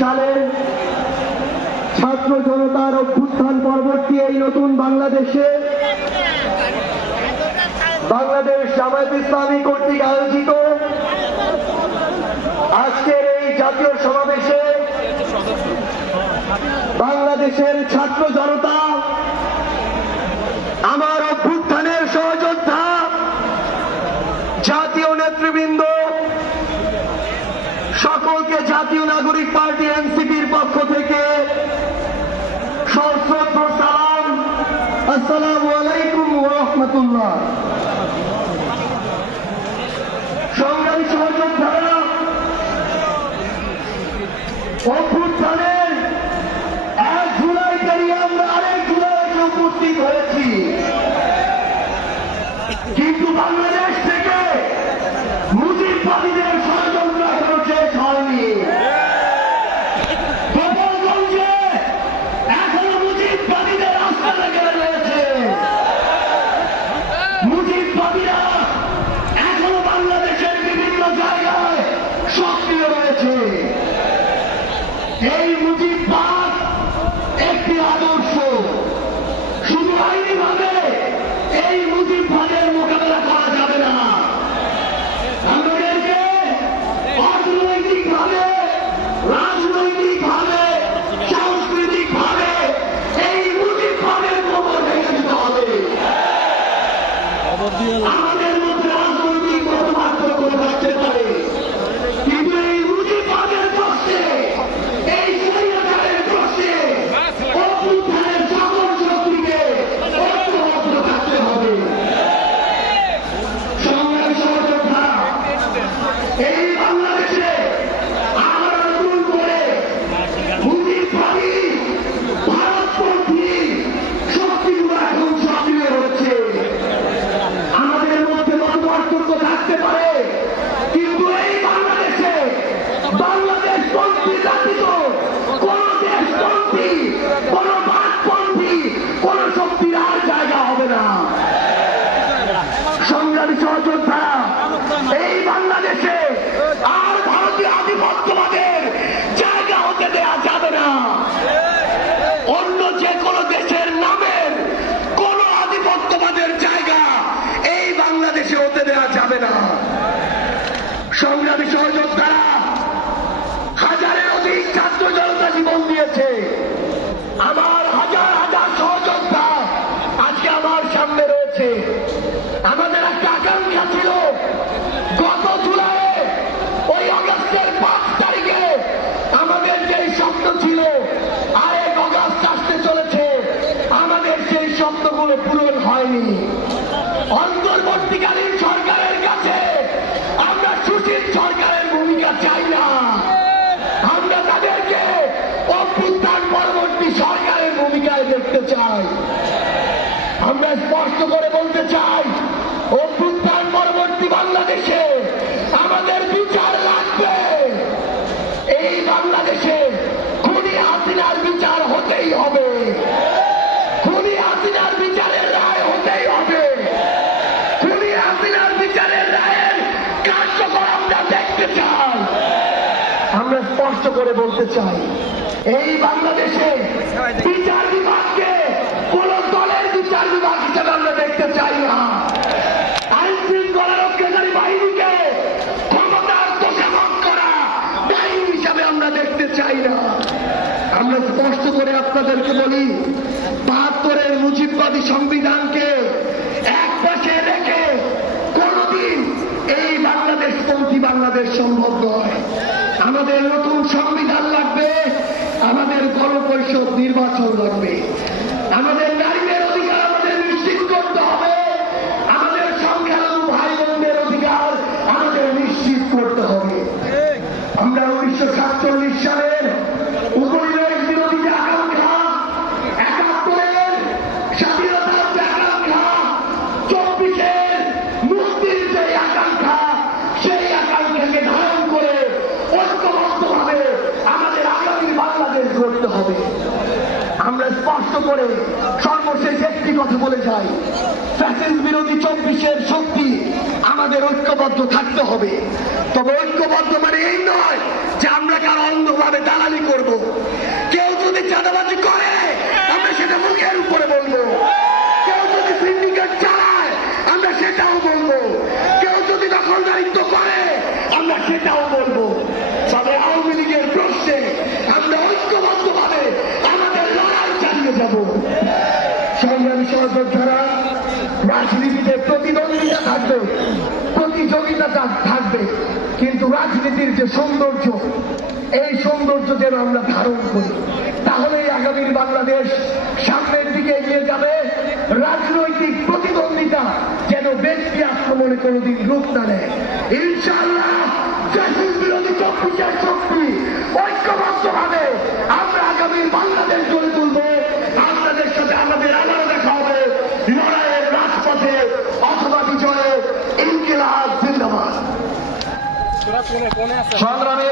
সালের ছাত্র জনতার অভ্যুত্থান পরবর্তী এই নতুন বাংলাদেশে বাংলাদেশ জামায়াত ইসলামী কর্তৃক আয়োজিত আজকের এই জাতীয় সমাবেশে বাংলাদেশের ছাত্র জাতীয় নাগরিক পার্টি এনসিপির পক্ষ থেকে সশ্রদ্ধ সালাম। আসসালামু আলাইকুম রহমতুল্লাহ সংগ্রামী সহযোদ্ধারা অভ্যুত্থানের এক জুলাই পেরিয়ে আমরা আরেক জুলাইতে উপস্থিত হয়েছি কিন্তু বাংলাদেশ থেকে মুজিববাদীদের ষড়যন্ত্র এখনও শেষ হয়নি গোপালগঞ্জে এখনও মুজিববাদীদের রাস্তা লেগে রয়েছে মুজিববাদীরা এখনও বাংলাদেশের বিভিন্ন জায়গায় সক্রিয় রয়েছে। এই মুজিববাদ একটি আদর্শ স্পষ্ট করে বলতে চাই, অভ্যুত্থান পরবর্তী বাংলাদেশে আমাদের বিচার লাগবে। এই বাংলাদেশে খুনি হাসিনার বিচার হতেই হবে। খুনি হাসিনার বিচারের রায় হতেই হবে। খুনি হাসিনার বিচারের রায়ের আমরা দেখতে চাই। আমরা স্পষ্ট করে বলতে চাই, এই বাংলাদেশে বিচার দলের বিচার বিভাগ হিসেবে আমরা দেখতে চাই না। আইন শৃঙ্খলা রক্ষাকারী বাহিনীকে রেখে কোনদিন এই বাংলাদেশ বাংলাদেশ আমাদের নতুন সংবিধান লাগবে, আমাদের গণপরিষদ নির্বাচন লাগবে। আমাদের উনিশশো সাতচল্লিশ সালের বিরোধী চব্বিশের মুক্তির সেই আকাঙ্ক্ষাকে ধারণ করে আমাদের আগামী বাংলাদেশ গড়তে হবে। আমরা স্পষ্ট করে সর্বশেষ একটি কথা বলে যাই। ফ্যাসিস বিরোধী চব্বিশের শক্তি আমাদের ঐক্যবদ্ধ থাকতে হবে। তবে ঐক্যবদ্ধ মানে এই নয় যে আমরা কারও অন্ধভাবে দালালি করব। কেউ যদি চাঁদাবাজি করে, আমরা সেটা মুখের উপরে বলব। কেউ যদি সিন্ডিকেট চালায়, আমরা সেটাও বলব। কেউ যদি দখলদারিত্ব করে, আমরা সেটাও বলব। তবে আওয়ামী লীগের প্রশ্নে আমরা ঐক্যবদ্ধভাবে আমাদের লড়াই চালিয়ে যাব। সংগ্রামী সহযোদ্ধারা, রাজনীতিতে প্রতিদ্বন্দ্বিতা থাকবে। থা- থাকবে, কিন্তু রাজনীতির যে সৌন্দর্য, এই সৌন্দর্য যেন আমরা ধারণ করি। তাহলেই আগামীর বাংলাদেশ সামনের দিকে এগিয়ে যাবে। রাজনৈতিক প্রতিদ্বন্দ্বিতা যেন ব্যক্তি আক্রমণে কোনোদিন রূপ না নেয়। ইনশাল্লাহ বিরোধী চব্বিশের সংগ্রামী